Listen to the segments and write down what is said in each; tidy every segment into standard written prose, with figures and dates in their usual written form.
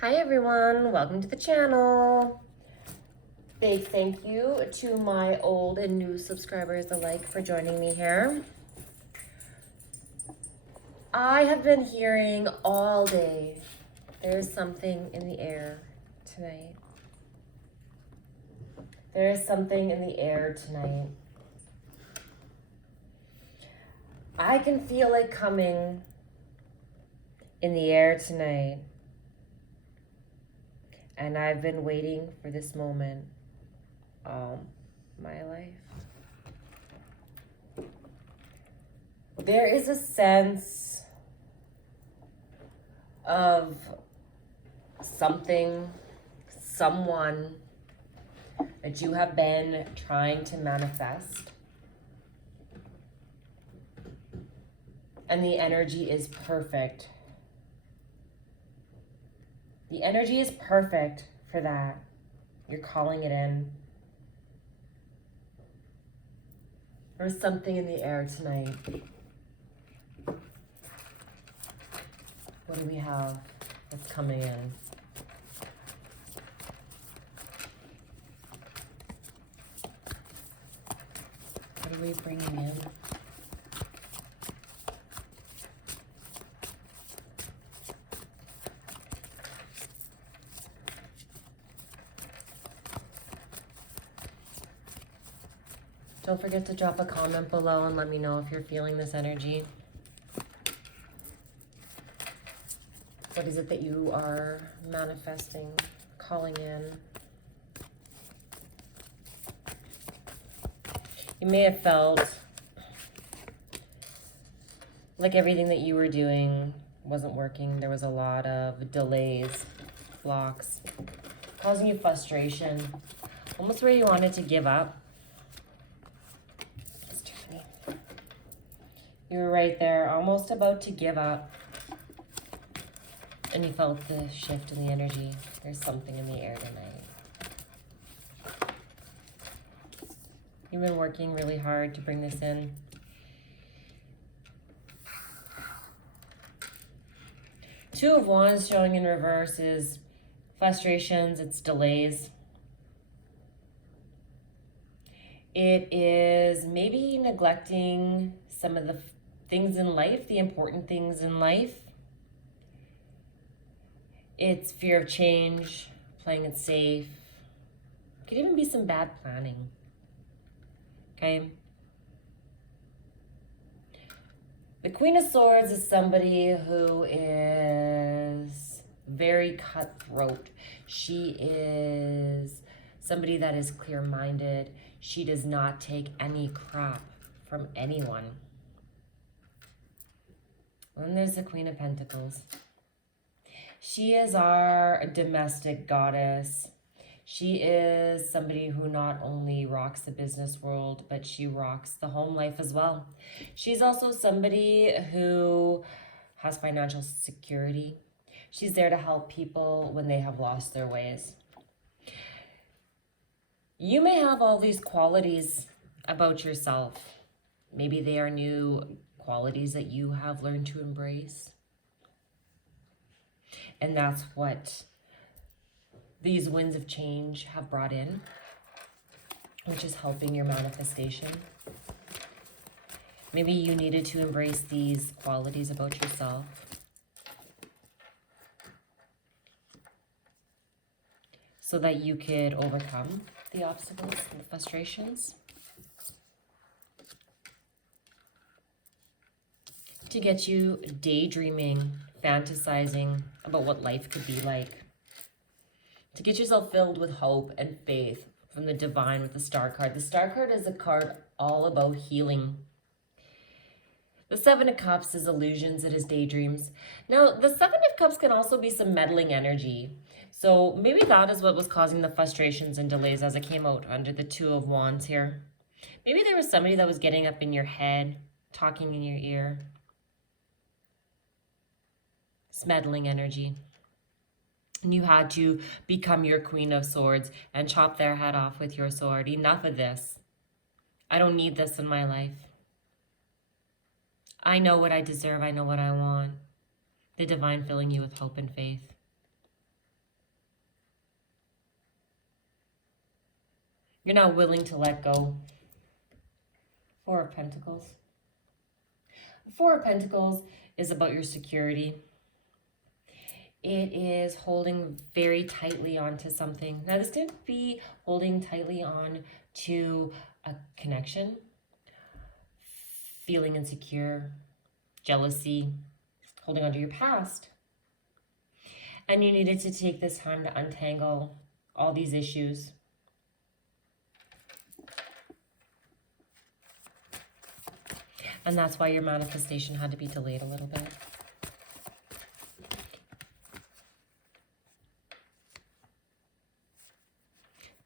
Hi everyone, welcome to the channel. Big thank you to my old and new subscribers alike for joining me here. I have been hearing all day, there's something in the air tonight. There's something in the air tonight. I can feel it coming in the air tonight. And I've been waiting for this moment all my life. There is a sense of something, someone that you have been trying to manifest. And the energy is perfect. The energy is perfect for that. You're calling it in. There's something in the air tonight. What do we have that's coming in? What are we bringing in? Don't forget to drop a comment below and let me know if you're feeling this energy. What is it that you are manifesting, calling in? You may have felt like everything that you were doing wasn't working. There was a lot of delays, blocks, causing you frustration, almost where you wanted to give up. You were right there, almost about to give up. And you felt the shift in the energy. There's something in the air tonight. You've been working really hard to bring this in. Two of Wands showing in reverse is frustrations, it's delays. It is maybe neglecting some of the things in life, the important things in life. It's fear of change, playing it safe. Could even be some bad planning. Okay? The Queen of Swords is somebody who is very cutthroat. She is somebody that is clear-minded. She does not take any crap from anyone. And there's the Queen of Pentacles. She is our domestic goddess. She is somebody who not only rocks the business world, but she rocks the home life as well. She's also somebody who has financial security. She's there to help people when they have lost their ways. You may have all these qualities about yourself. Maybe they are new qualities that you have learned to embrace. And that's what these winds of change have brought in, which is helping your manifestation. Maybe you needed to embrace these qualities about yourself. So that you could overcome the obstacles and the frustrations. To get you daydreaming, fantasizing about what life could be like. To get yourself filled with hope and faith from the divine with the Star card. The Star card is a card all about healing. The Seven of Cups is illusions, it is daydreams. Now, the Seven of Cups can also be some meddling energy. So maybe that is what was causing the frustrations and delays as it came out under the Two of Wands here. Maybe there was somebody that was getting up in your head, talking in your ear. It's meddling energy. And you had to become your Queen of Swords and chop their head off with your sword. Enough of this. I don't need this in my life. I know what I deserve. I know what I want. The divine filling you with hope and faith. You're not willing to let go. Four of Pentacles. Four of Pentacles is about your security. It is holding very tightly onto something. Now, this could be holding tightly on to a connection, feeling insecure, jealousy, holding on to your past. And you needed to take this time to untangle all these issues. And that's why your manifestation had to be delayed a little bit.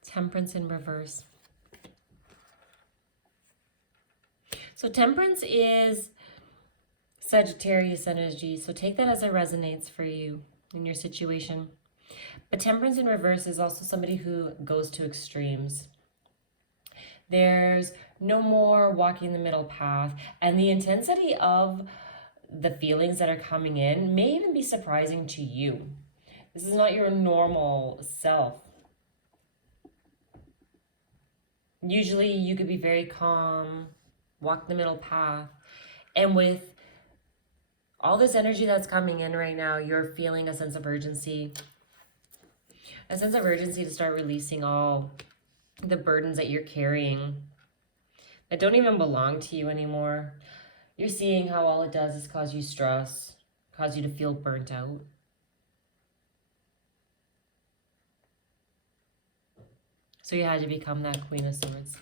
Temperance in reverse. So Temperance is Sagittarius energy. So take that as it resonates for you in your situation. But Temperance in reverse is also somebody who goes to extremes. There's no more walking the middle path. And the intensity of the feelings that are coming in may even be surprising to you. This is not your normal self. Usually you could be very calm, walk the middle path. And with all this energy that's coming in right now, you're feeling a sense of urgency. A sense of urgency to start releasing all the burdens that you're carrying that don't even belong to you anymore. You're seeing how all it does is cause you stress, cause you to feel burnt out. So you had to become that Queen of Swords.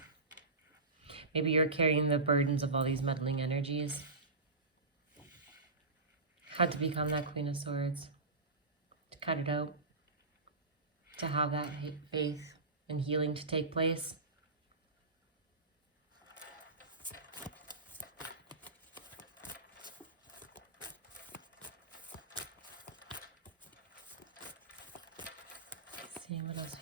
Maybe you're carrying the burdens of all these meddling energies. Had to become that Queen of Swords. To cut it out. To have that faith and healing to take place. Let's see what else.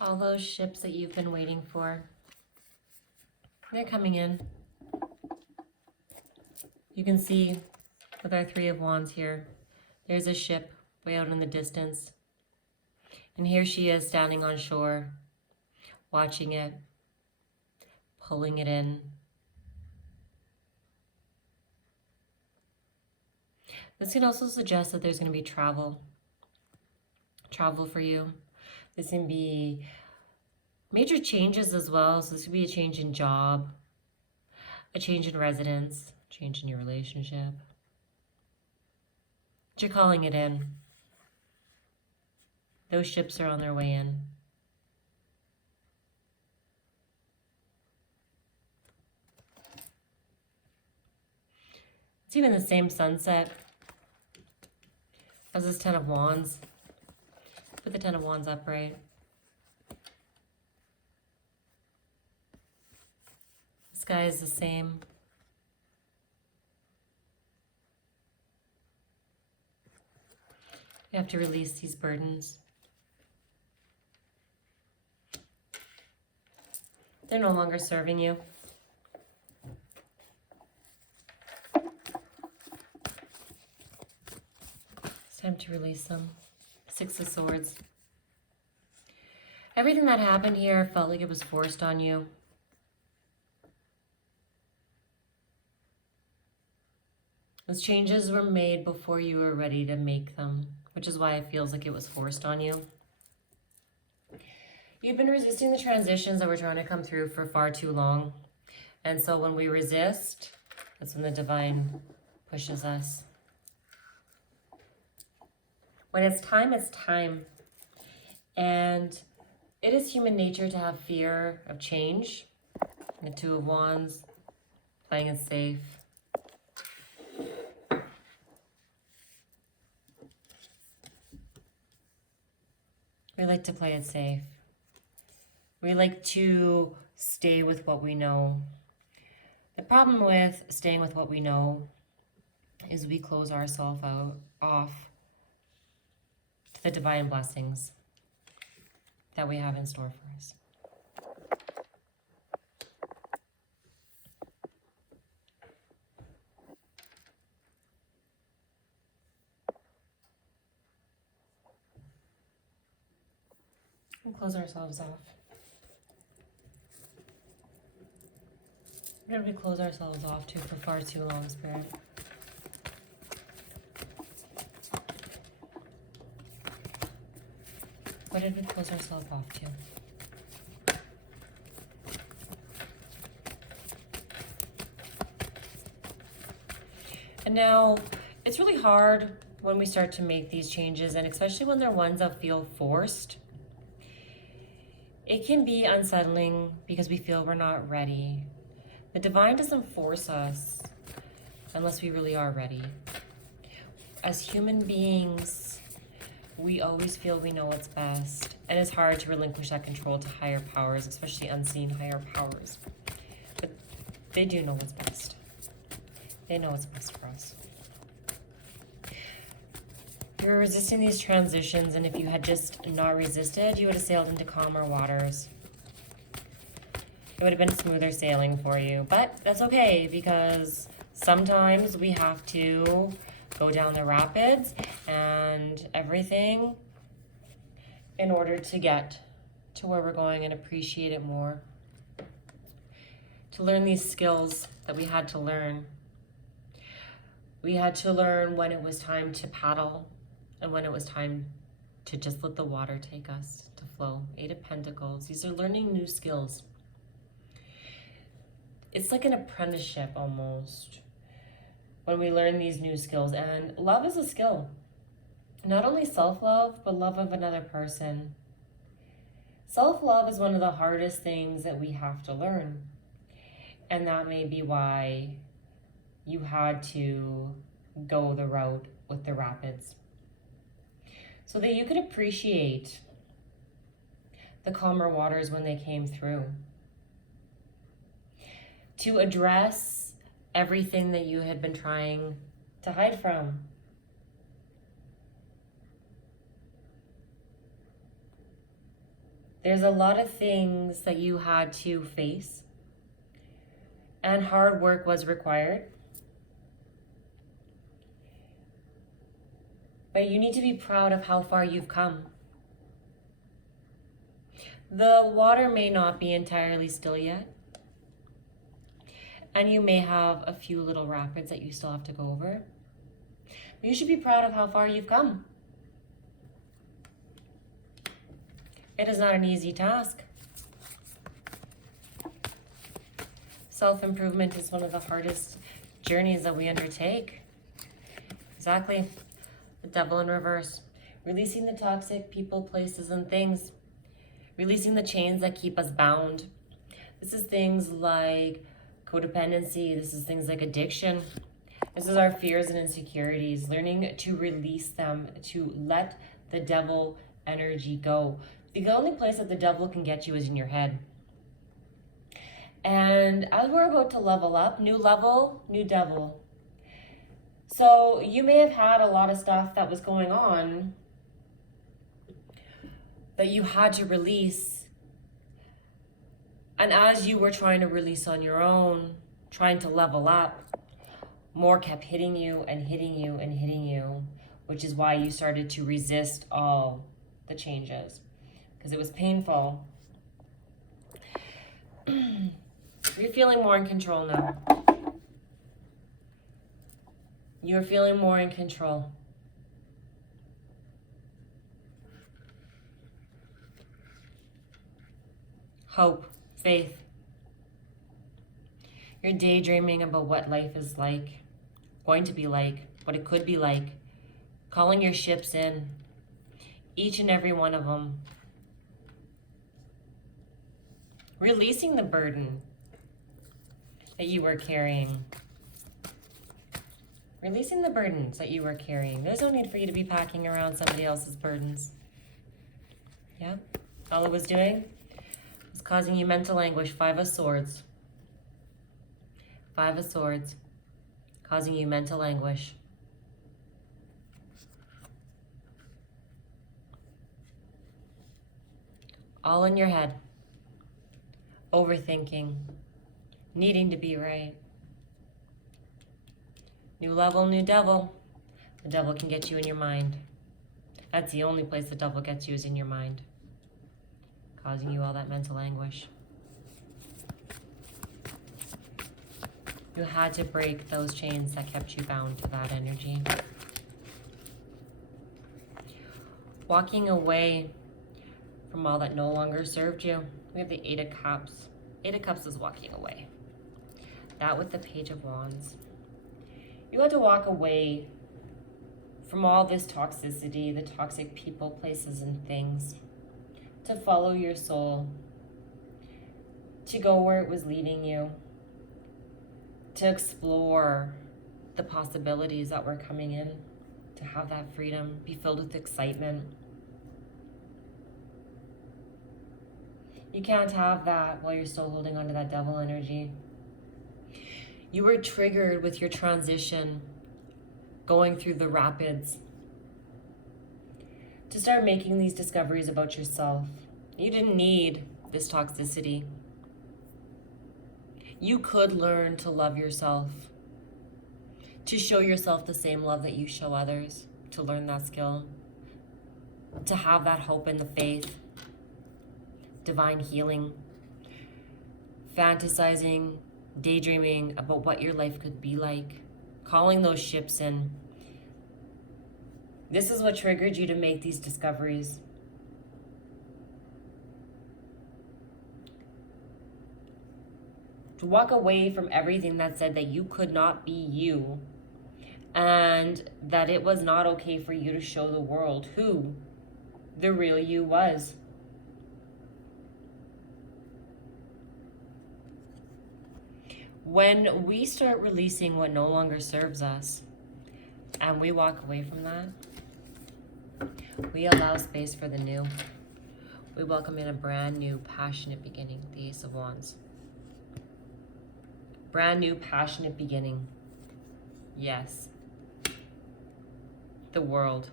All those ships that you've been waiting for, they're coming in. You can see with our Three of Wands here, there's a ship way out in the distance. And here she is standing on shore, watching it, pulling it in. This can also suggest that there's going to be travel for you. This can be major changes as well. So this could be a change in job, a change in residence, change in your relationship. But you're calling it in. Those ships are on their way in. It's even the same sunset as this Ten of Wands. Put the Ten of Wands upright. The sky is the same. You have to release these burdens. They're no longer serving you. It's time to release them. Six of Swords. Everything that happened here felt like it was forced on you. Those changes were made before you were ready to make them, which is why it feels like it was forced on you. You've been resisting the transitions that were trying to come through for far too long. And so when we resist, that's when the divine pushes us. When it's time, it's time. And it is human nature to have fear of change. The Two of Wands, playing it safe. We like to play it safe. We like to stay with what we know. The problem with staying with what we know is we close ourselves off to the divine blessings that we have in store for us. We'll close ourselves off. What did we close ourselves off to for far too long, Spirit? What did we close ourselves off to? And now, it's really hard when we start to make these changes, and especially when they're ones that feel forced. It can be unsettling because we feel we're not ready. The divine doesn't force us unless we really are ready. As human beings, we always feel we know what's best, and it's hard to relinquish that control to higher powers, especially unseen higher powers. But they do know what's best. They know what's best for us. You're resisting these transitions, and if you had just not resisted, you would have sailed into calmer waters. It would have been smoother sailing for you, but that's okay, because sometimes we have to go down the rapids and everything in order to get to where we're going and appreciate it more. To learn these skills that we had to learn. We had to learn when it was time to paddle and when it was time to just let the water take us to flow. 8 of Pentacles. These are learning new skills. It's like an apprenticeship almost when we learn these new skills. And love is a skill. Not only self-love, but love of another person. Self-love is one of the hardest things that we have to learn. And that may be why you had to go the route with the rapids. So that you could appreciate the calmer waters when they came through. To address everything that you had been trying to hide from. There's a lot of things that you had to face, and hard work was required. But you need to be proud of how far you've come. The water may not be entirely still yet. And you may have a few little rapids that you still have to go over. But you should be proud of how far you've come. It is not an easy task. Self-improvement is one of the hardest journeys that we undertake. Exactly. The devil in reverse. Releasing the toxic people, places, and things. Releasing the chains that keep us bound. This is things like codependency. This is things like addiction. This is our fears and insecurities. Learning to release them, to let the devil energy go. The only place that the devil can get you is in your head. And as we're about to level up, new level, new devil. So you may have had a lot of stuff that was going on that you had to release. And as you were trying to release on your own, trying to level up, more kept hitting you and hitting you and hitting you, which is why you started to resist all the changes, because it was painful. You're feeling more in control now. You're feeling more in control. Hope, faith. You're daydreaming about what life is like, going to be like, what it could be like. Calling your ships in, each and every one of them. Releasing the burden that you were carrying. Releasing the burdens that you were carrying. There's no need for you to be packing around somebody else's burdens. Yeah? All it was doing was causing you mental anguish. 5 of Swords. 5 of Swords. Causing you mental anguish. All in your head. Overthinking. Needing to be right. New level, new devil. The devil can get you in your mind. That's the only place the devil gets you, is in your mind. causing you all that mental anguish. You had to break those chains that kept you bound to that energy. Walking away from all that no longer served you. We have the Eight of Cups. Eight of Cups is walking away. That with the Page of Wands. You had to walk away from all this toxicity, the toxic people, places, and things, to follow your soul, to go where it was leading you, to explore the possibilities that were coming in, to have that freedom, be filled with excitement. You can't have that while you're still holding on to that devil energy. You were triggered with your transition, going through the rapids, to start making these discoveries about yourself. You didn't need this toxicity. You could learn to love yourself, to show yourself the same love that you show others, to learn that skill, to have that hope and the faith, divine healing, fantasizing, daydreaming about what your life could be like, calling those ships in. This is what triggered you to make these discoveries. To walk away from everything that said that you could not be you, and that it was not okay for you to show the world who the real you was. When we start releasing what no longer serves us, and we walk away from that, we allow space for the new. We welcome in a brand new, passionate beginning, the Ace of Wands. Brand new, passionate beginning. Yes. The world.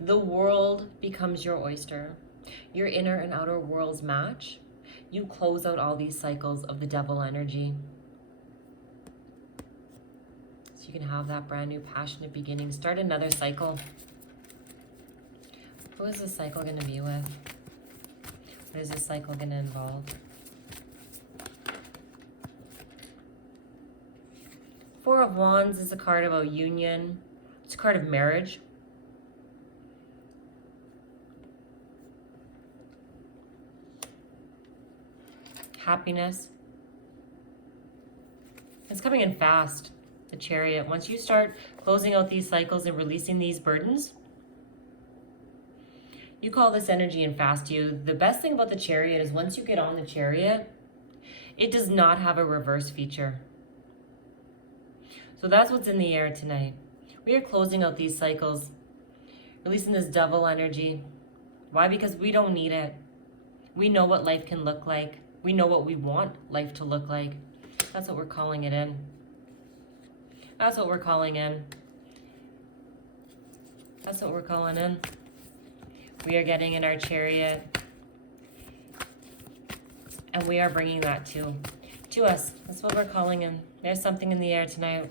The world becomes your oyster. Your inner and outer worlds match. You close out all these cycles of the devil energy. So you can have that brand new, passionate beginning. Start another cycle. Who is this cycle going to be with? What is this cycle going to involve? Four of Wands is a card about union. It's a card of marriage. Happiness. It's coming in fast, the Chariot. Once you start closing out these cycles and releasing these burdens, you call this energy in fast to you. The best thing about the Chariot is once you get on the Chariot, it does not have a reverse feature. So that's what's in the air tonight. We are closing out these cycles, releasing this devil energy. Why? Because we don't need it. We know what life can look like. We know what we want life to look like. That's what we're calling it in. That's what we're calling in. That's what we're calling in. We are getting in our Chariot. And we are bringing that to us. That's what we're calling in. There's something in the air tonight.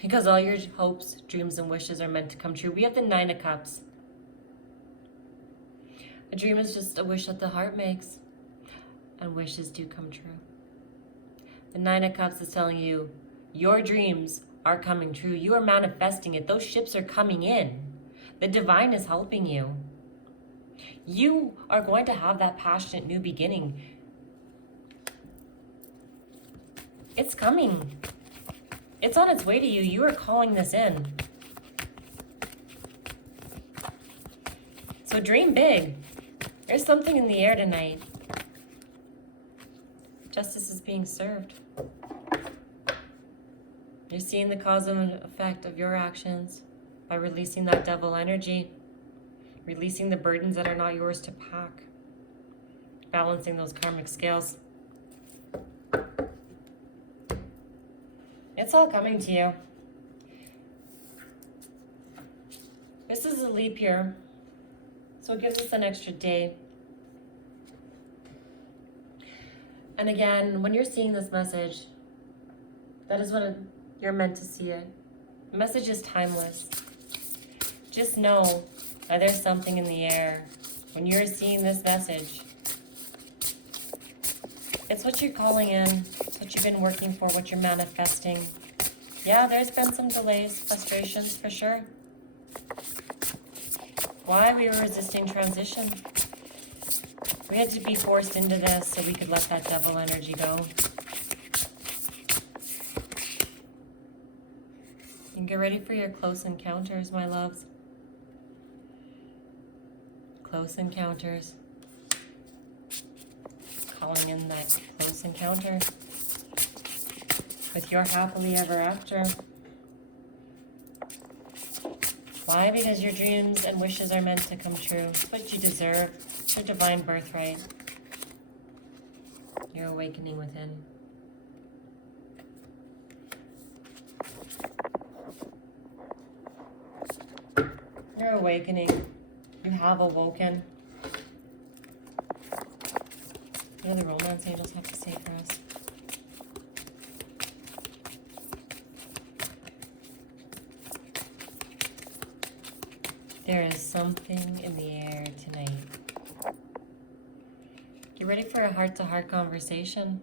Because all your hopes, dreams, and wishes are meant to come true. We have the Nine of Cups. A dream is just a wish that the heart makes. And wishes do come true. The Nine of Cups is telling you, your dreams are coming true. You are manifesting it. Those ships are coming in. The divine is helping you. You are going to have that passionate new beginning. It's coming. It's on its way to you. You are calling this in. So dream big. There's something in the air tonight. Justice is being served. You're seeing the cause and effect of your actions by releasing that devil energy, releasing the burdens that are not yours to pack, balancing those karmic scales. It's all coming to you. This is a leap year, so it gives us an extra day. And again, when you're seeing this message, that is when you're meant to see it. The message is timeless. Just know There's something in the air. When you're seeing this message, it's what you're calling in. It's what you've been working for, what you're manifesting. Yeah, there's been some delays, frustrations for sure. Why? We were resisting transition. We had to be forced into this so we could let that devil energy go. And get ready for your close encounters, my loves. Close encounters. Calling in that close encounter with your happily ever after. Why? Because your dreams and wishes are meant to come true. It's what you deserve. It's your divine birthright. Your awakening within. You're awakening. You have awoken. What do the romance angels have to say for us? There is something in the air tonight. Get ready for a heart-to-heart conversation.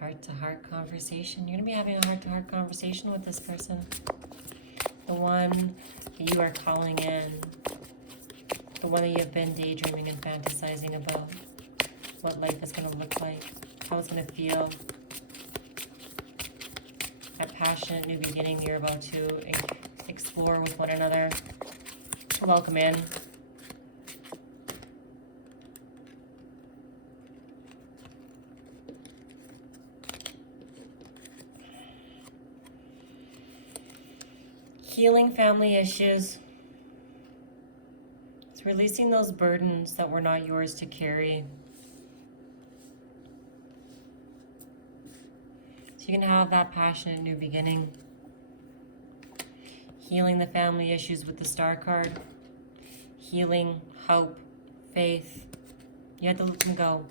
Heart-to-heart conversation. You're going to be having a heart-to-heart conversation with this person. The one that you are calling in. The one that you have been daydreaming and fantasizing about. What life is going to look like. How it's going to feel. That passionate new beginning you're about to explore with one another. Welcome in. Healing family issues. It's releasing those burdens that were not yours to carry. So you can have that passionate new beginning. Healing the family issues with the Star card. Healing, hope, faith. You had to let them go.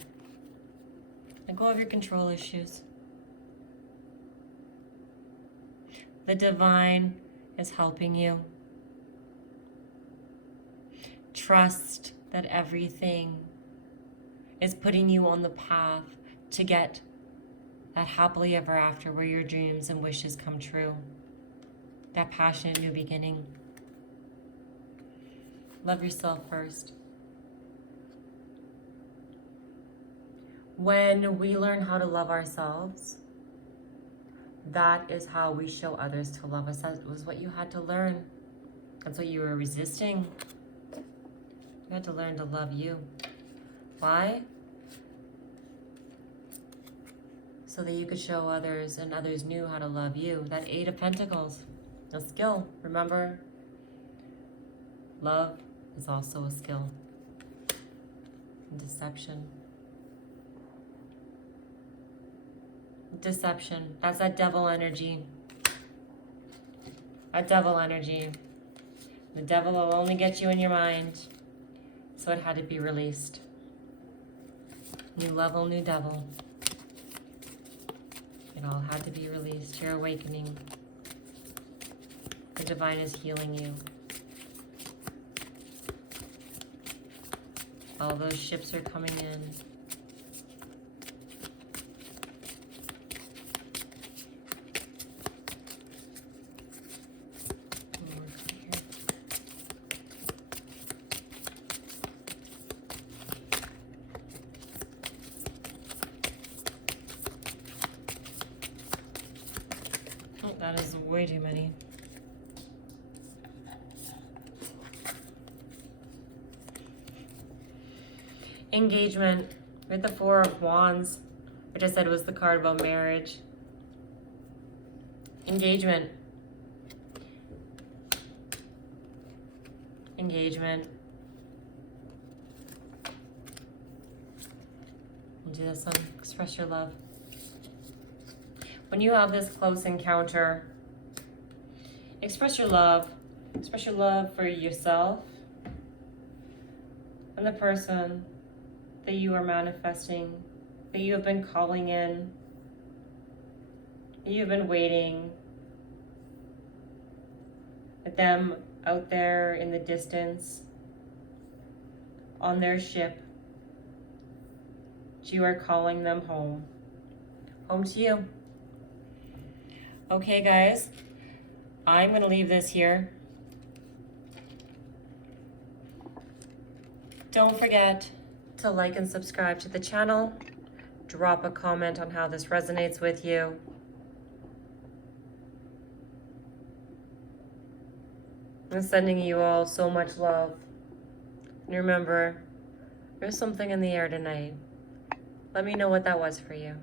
Let go of your control issues. The divine is helping you. Trust that everything is putting you on the path to get that happily ever after where your dreams and wishes come true. That passionate new beginning. Love yourself first. When we learn how to love ourselves, that is how we show others to love us. That was what you had to learn. That's what you were resisting. You had to learn to love you. Why? So that you could show others and others knew how to love you. That 8 of Pentacles, a skill. Remember, love is also a skill. And deception. Deception. That's that devil energy. That devil energy. The devil will only get you in your mind. So it had to be released. New level, new devil. It all had to be released. You're awakening. The divine is healing you. All those ships are coming in. That is way too many. Engagement with the 4 of Wands, which I said was the card about marriage. Engagement. Engagement. We'll do this one. Express your love. When you have this close encounter, express your love. Express your love for yourself and the person that you are manifesting, that you have been calling in, that you have been waiting with them out there in the distance on their ship. You are calling them home. Home to you. Okay, guys, I'm going to leave this here. Don't forget to like and subscribe to the channel. Drop a comment on how this resonates with you. I'm sending you all so much love. And remember, there's something in the air tonight. Let me know what that was for you.